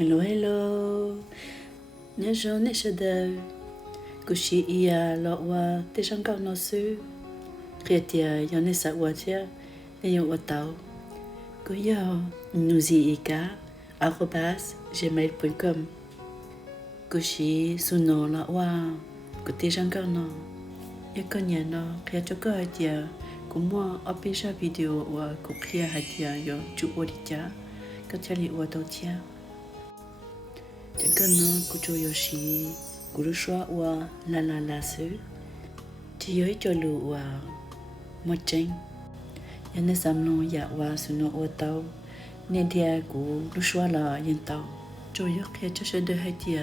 Hello. Nhớ rồi nè sẽ đời. Cú sĩ ia lọ qua tê trong cao nó sư. Khi tia yo nè sa qua chia nè yo qua tàu. Cú yo musique @gmail.com. Cú sĩ Suno lọ qua cú tê trong cao nó. Nhớ con nhà nó khi cho cơ hai tia cú mua opisha video qua cú qhia hai tia yo chụp qua đi cha. Các cha li qua tàu chia. Chẳng cần nó cô cho yoshi cô được xóa qua la sư chỉ giới cho lù qua một tranh nhân nên xăm long dạ qua Suno qua tàu nên dia cô được xóa là yên tàu cho yếu kia cho sẽ được hai tia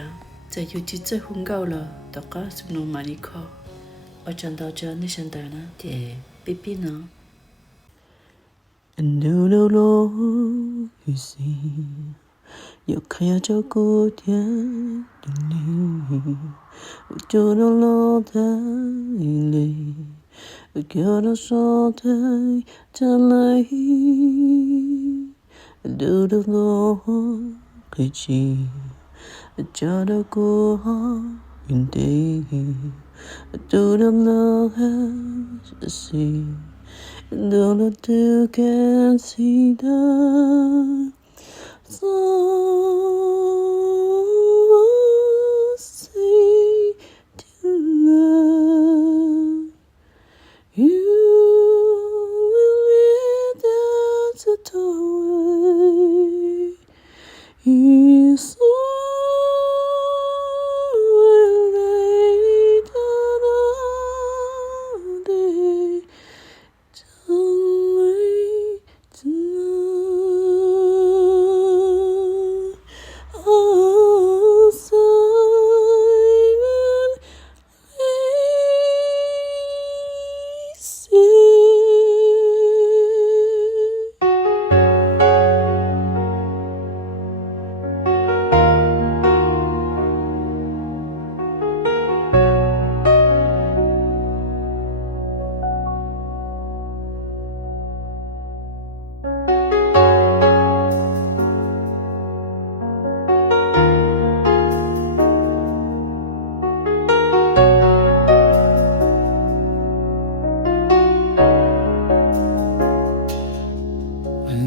giờ yêu chỉ chơi hung gạo là tất cả Suno mani khó ở trong tàu cho nên sinh tàn thì baby nó and do the Lord you see. Yêu khaya cho cô thiên đình cho nó lo thay lệ cho nó so thay chân lại đưa được lo cái chi cho đó cô in đây đưa được lo hết see đưa nó từ can see that so say to love you will lead us to way you so late all day don't wait tonight.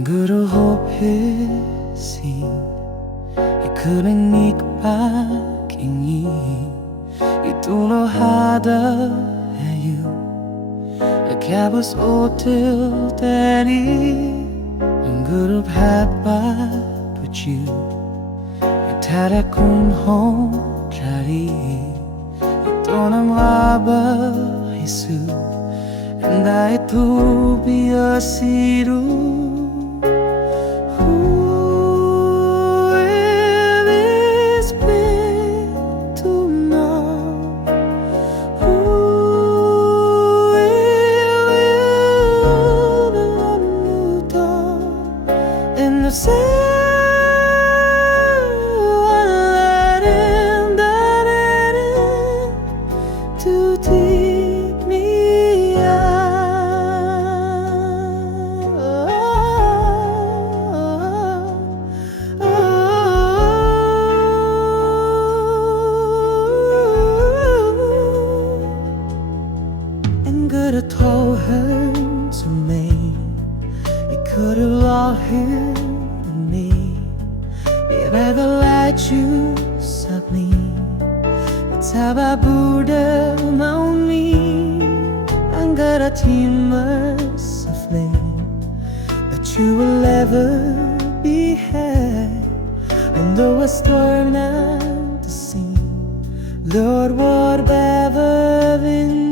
Good hope is seen. You couldn't make back in you. You don't know how to you. A cab was old till daddy. I'm good up had bad with you. You tired of coming home, Charlie. You don't know how Jesus. And I to be a siru. Could've lost him and me. If I ever let you suck me, that's how I Buddha on me. I'm gonna timers of flame that you will ever be had. And though a storm not to see, Lord, what better than